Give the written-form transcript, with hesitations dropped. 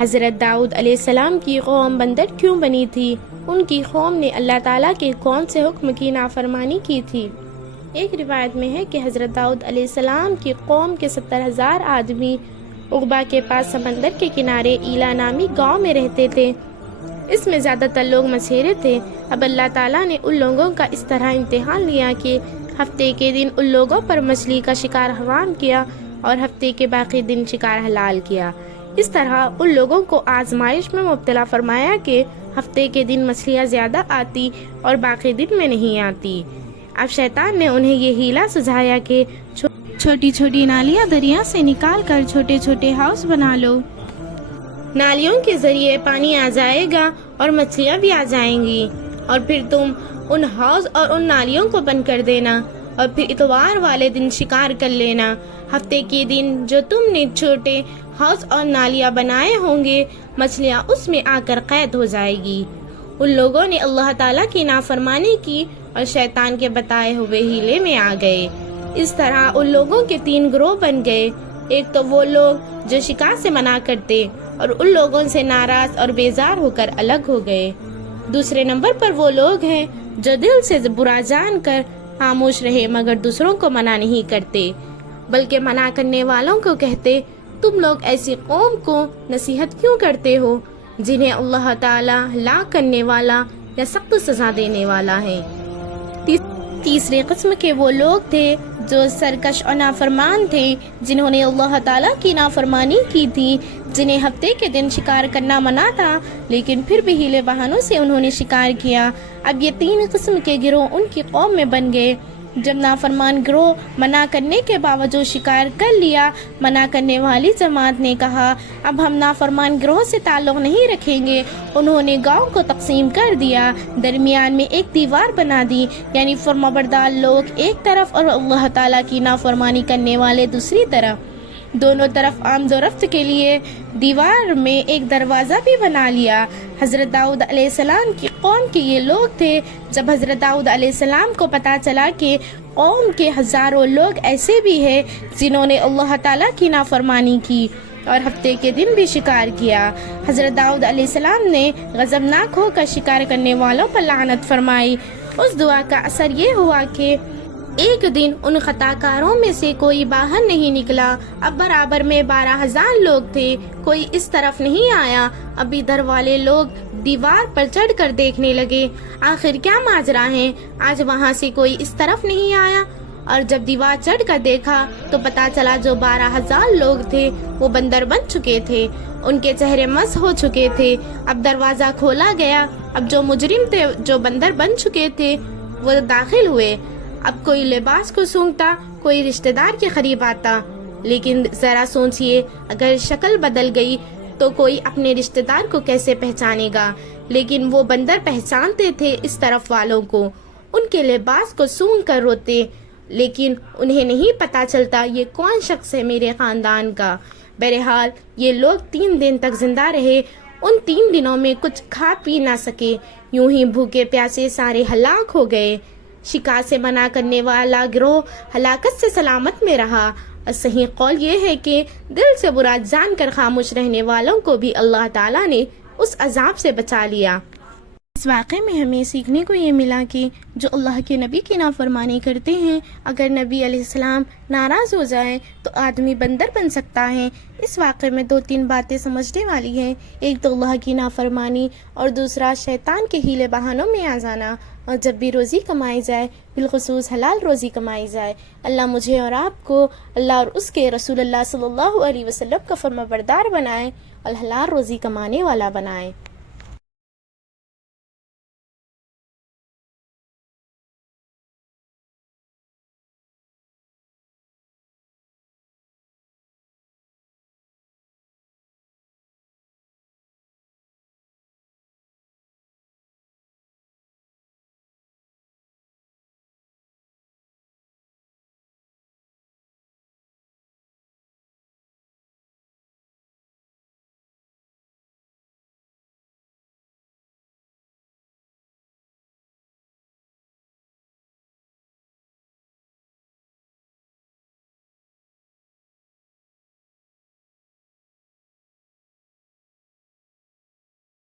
حضرت داؤد علیہ السلام کی قوم بندر کیوں بنی تھی؟ ان کی قوم نے اللہ تعالیٰ کے کون سے حکم کی نافرمانی کی تھی؟ ایک روایت میں ہے کہ حضرت داؤد علیہ السلام کی قوم کے 70,000 آدمی عقبہ کے پاس سمندر کے کنارے ایلا نامی گاؤں میں رہتے تھے۔ اس میں زیادہ تر لوگ مسیرے تھے۔ اب اللہ تعالیٰ نے ان لوگوں کا اس طرح امتحان لیا کہ ہفتے کے دن ان لوگوں پر مچھلی کا شکار حرام کیا اور ہفتے کے باقی دن شکار حلال کیا۔ اس طرح ان لوگوں کو آزمائش میں مبتلا فرمایا کہ ہفتے کے دن مچھلیاں زیادہ آتی اور باقی دن میں نہیں آتی۔ اب شیطان نے انہیں یہ ہیلا سجھایا کہ چھوٹی چھوٹی نالیاں دریا سے نکال کر چھوٹے چھوٹے ہاؤس بنا لو۔ نالیوں کے ذریعے پانی آ جائے گا اور مچھلیاں بھی آ جائیں گی، اور پھر تم ان ہاؤس اور ان نالیوں کو بند کر دینا اور پھر اتوار والے دن شکار کر لینا۔ ہفتے کے دن جو تم نے چھوٹے ہاؤس اور نالیاں بنائے ہوں گے، مچھلیاں اس میں آ کر قید ہو جائے گی۔ ان لوگوں نے اللہ تعالیٰ کی نافرمانی کی اور شیطان کے بتائے ہوئے ہیلے میں آ گئے۔ اس طرح ان لوگوں کے 3 گروہ بن گئے۔ ایک تو وہ لوگ جو شکار سے منع کرتے اور ان لوگوں سے ناراض اور بیزار ہو کر الگ ہو گئے۔ دوسرے نمبر پر وہ لوگ ہیں جو دل سے برا جان کر خاموش رہے مگر دوسروں کو منع نہیں کرتے، بلکہ منع کرنے والوں کو کہتے تم لوگ ایسی قوم کو نصیحت کیوں کرتے ہو جنہیں اللہ تعالیٰ ہلاک کرنے والا یا سخت سزا دینے والا ہے۔ تیسرے قسم کے وہ لوگ تھے جو سرکش اور نافرمان تھے، جنہوں نے اللہ تعالیٰ کی نافرمانی کی تھی، جنہیں ہفتے کے دن شکار کرنا منع تھا لیکن پھر بھی ہیلے بہانوں سے انہوں نے شکار کیا۔ اب یہ 3 قسم کے گروہ ان کی قوم میں بن گئے۔ جب نافرمان گروہ منع کرنے کے باوجود شکار کر لیا، منع کرنے والی جماعت نے کہا اب ہم نافرمان گروہ سے تعلق نہیں رکھیں گے۔ انہوں نے گاؤں کو تقسیم کر دیا، درمیان میں ایک دیوار بنا دی، یعنی فرمانبردار لوگ ایک طرف اور اللہ تعالیٰ کی نافرمانی کرنے والے دوسری طرف۔ دونوں طرف آمد و رفت کے لیے دیوار میں ایک دروازہ بھی بنا لیا۔ حضرت داؤد علیہ السلام کی قوم کے یہ لوگ تھے۔ جب حضرت داؤد علیہ السلام کو پتہ چلا کہ قوم کے ہزاروں لوگ ایسے بھی ہیں جنہوں نے اللہ تعالیٰ کی نافرمانی کی اور ہفتے کے دن بھی شکار کیا، حضرت داؤد علیہ السلام نے غضبناک ہو کر شکار کرنے والوں پر لعنت فرمائی۔ اس دعا کا اثر یہ ہوا کہ ایک دن ان خطا کاروں میں سے کوئی باہر نہیں نکلا۔ اب برابر میں 12,000 لوگ تھے، کوئی اس طرف نہیں آیا۔ اب ادھر والے لوگ دیوار پر چڑھ کر دیکھنے لگے آخر کیا ماجرا ہے، آج وہاں سے کوئی اس طرف نہیں آیا۔ اور جب دیوار چڑھ کر دیکھا تو پتا چلا جو 12,000 لوگ تھے وہ بندر بن چکے تھے، ان کے چہرے مسح ہو چکے تھے۔ اب دروازہ کھولا گیا، اب جو مجرم تھے جو بندر بن چکے تھے وہ داخل ہوئے۔ اب کوئی لباس کو سونگتا، کوئی رشتہ دار کے قریب آتا، لیکن ذرا سوچئے اگر شکل بدل گئی تو کوئی اپنے رشتہ دار کو کیسے پہچانے گا؟ لیکن وہ بندر پہچانتے تھے اس طرف والوں کو، ان کے لباس کو سونگ کر روتے، لیکن انہیں نہیں پتا چلتا یہ کون شخص ہے میرے خاندان کا۔ بہرحال یہ لوگ 3 دن تک زندہ رہے۔ ان 3 دنوں میں کچھ کھا پی نہ سکے، یوں ہی بھوکے پیاسے سارے ہلاک ہو گئے۔ شکار سے منع کرنے والا گروہ ہلاکت سے سلامت میں رہا، اور صحیح قول یہ ہے کہ دل سے برا جان کر خاموش رہنے والوں کو بھی اللہ تعالیٰ نے اس عذاب سے بچا لیا۔ اس واقعے میں ہمیں سیکھنے کو یہ ملا کہ جو اللہ کے نبی کی نافرمانی کرتے ہیں، اگر نبی علیہ السلام ناراض ہو جائیں تو آدمی بندر بن سکتا ہے۔ اس واقعے میں 2-3 باتیں سمجھنے والی ہیں۔ ایک تو اللہ کی نافرمانی، اور دوسرا شیطان کے ہیلے بہانوں میں آ جانا، اور جب بھی روزی کمائی جائے بالخصوص حلال روزی کمائی جائے۔ اللہ مجھے اور آپ کو اللہ اور اس کے رسول اللہ صلی اللہ علیہ وسلم کا فرمانبردار بنائے اور حلال روزی کمانے والا بنائے۔